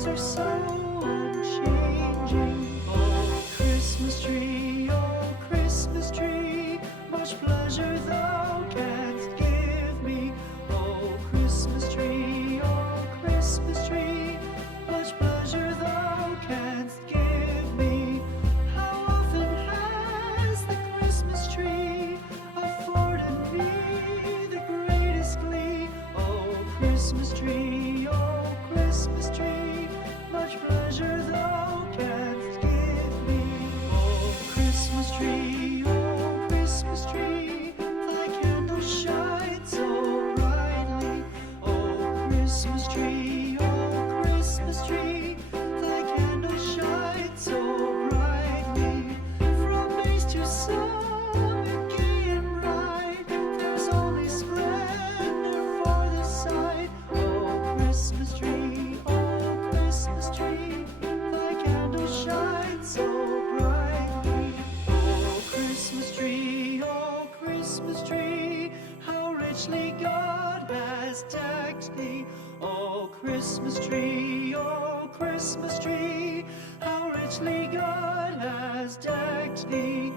leaves are so unchanging. Oh, Christmas tree, much pleasure thou canst give me. Oh, Christmas tree, much pleasure thou canst give me. How often has the Christmas tree afforded me the greatest glee? Oh, Christmas tree, much pleasure thou canst give me. Oh, Christmas tree, thy candle shines so brightly. Oh, Christmas tree, thy candle shines so brightly. From base to summit, gay and bright, there's only splendor for the sight. Oh, Christmas tree, thy candle shines so brightly. Oh, Christmas tree, how richly God has decked thee. Oh, Christmas tree, how richly God has decked thee.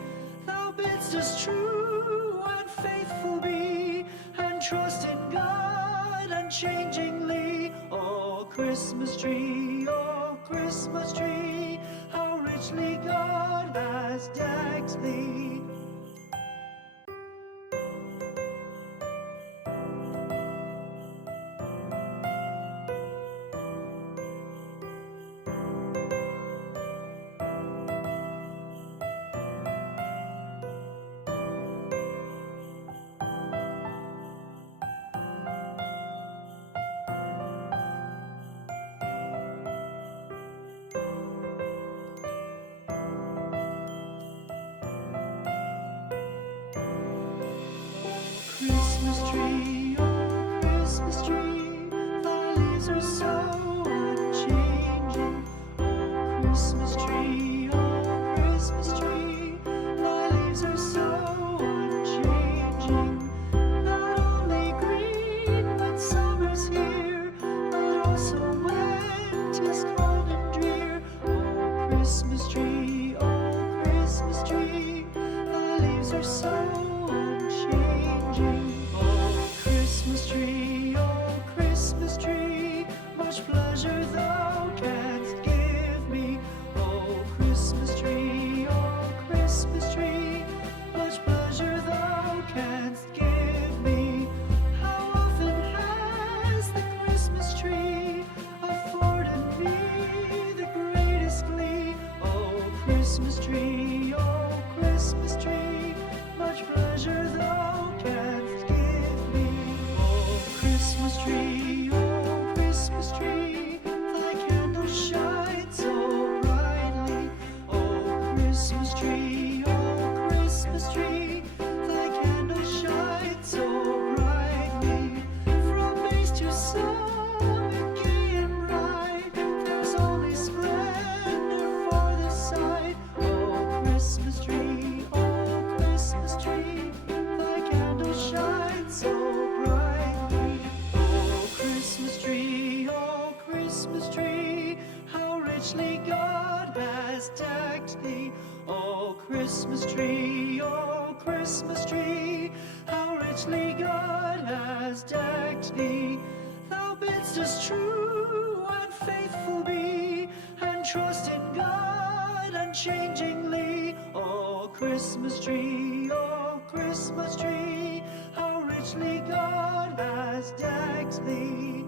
Thou bidst us true and faithful be, and trust in God unchangingly. Oh, Christmas tree, how richly God has decked thee. Christmas tree, thy leaves are so unchanging. Oh, Christmas tree, thy leaves are so unchanging. Not only green when summer's here, but also when 'tis cold and drear. Oh, Christmas tree, thy leaves are so unchanging. Oh, Christmas tree, much pleasure thou canst give me. Oh, Christmas tree, much pleasure thou canst give me. How often has the Christmas tree afforded me the greatest glee? Oh, Christmas tree, much pleasure thou canst give me. Oh, Christmas tree, thy candle shines so brightly. Oh, Christmas tree, thy candle shines so brightly. From base to summit, gay and bright, there's only splendor for the sight. Oh, Christmas tree, thy candle shines so brightly. Oh, Christmas tree, how richly God has decked thee. Oh, Christmas tree, how richly God has decked thee. Thou bidst us true and faithful be, and trust in God unchangingly. Oh, Christmas tree, how richly God has decked thee.